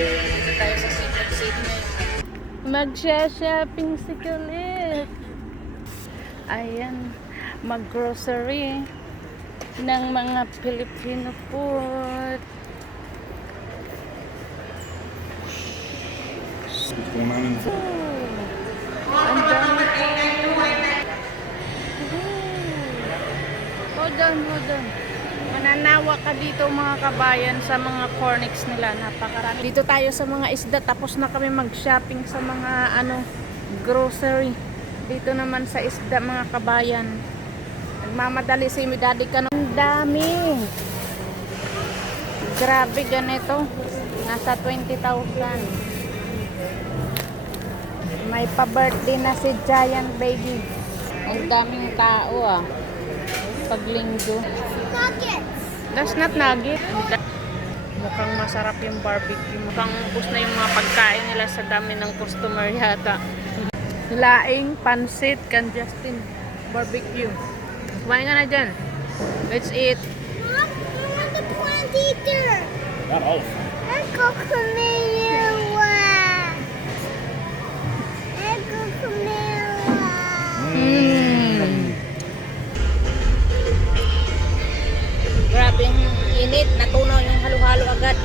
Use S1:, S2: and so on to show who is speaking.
S1: Punta tayo sa secret segment. Magsha-shopping si Kulit. Ayan, maggrocery ng mga Filipino food. Ang dami po. Hold on, hold on. Mananawa ka dito mga kabayan sa mga cornix nila. Napakarami. Dito tayo sa mga isda. Tapos na kami mag-shopping sa mga ano grocery. Dito naman sa isda mga kabayan. Nagmamadali si daddy ka. Ang dami. Grabe ganito. Nasa 20,000. May pa-birthday na si Giant Baby. Ang daming tao ah. Paglinggo.
S2: Nuggets.
S1: That's not nugget. Mukhang masarap yung barbecue. Mukhang ubos na yung mga pagkain nila sa dami ng customer yata. Laing, pansit, kan Justin. Barbecue. Kumain ka na dyan. Let's eat.
S2: Mom, I want the plant eater.
S3: Not all of them.
S2: And coconut. init, natunaw yung halo-halo agad.